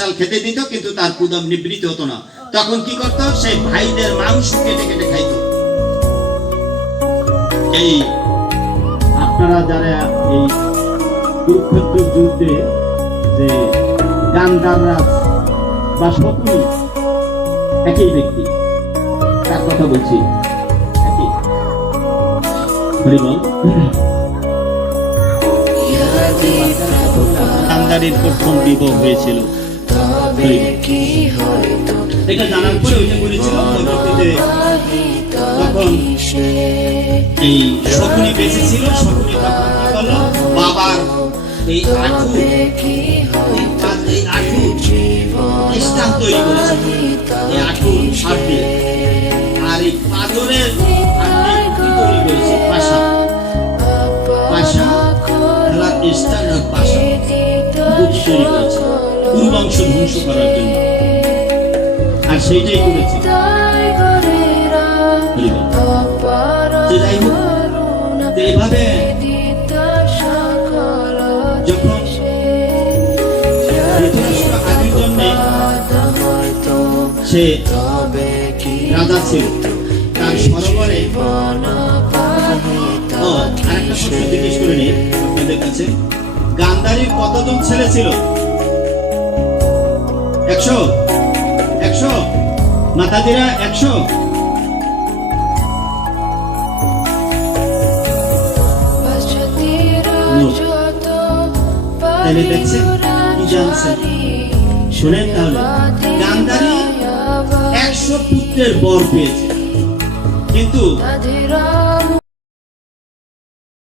চাল খেতে দিত, কিন্তু তার কুদম নিবৃত হতো না। তখন কি করত? সেই ভাইদের মাংস কেটে কেটে খাইত। এই আপনারা যারা এই কুরুক্ষেত্র যুদ্ধে যে গান্ধাররা বা শকুনি একই ব্যক্তি, তার কথা বলছি, একই হরিবল। গান্ধারীর প্রথম বিবাহ হয়েছিল। এটা জানার পরে ওইটা বলেছিল তখন এই শকুনি বেঁচে ছিল। শকুনি তখন কি করলো? বাবার এই আঁঠু স্থান তৈরি করেছিল, এই আঁঠু হাত দিয়ে, আর এই পাথরের তৈরি করেছে পাশা, পাশা খেলার স্থান পাশা তৈরি করেছে কুরুবংশ ধ্বংস করার জন্য, আর সেইটাই করেছে। এইভাবে যখন সে রাজা ছিল, তার সরোবরে আরেকটা প্রশ্ন জিজ্ঞেস করে নিই আপনাদের কাছে, গান্ধারীর কতজন ছেলে ছিল? 100? 100 মাতাদিরা 100? তাহলে দেখছেন কি জানছেন? শুনেন তাহলে, গান্ধারী 100 পুত্রের বর পেয়েছে, কিন্তু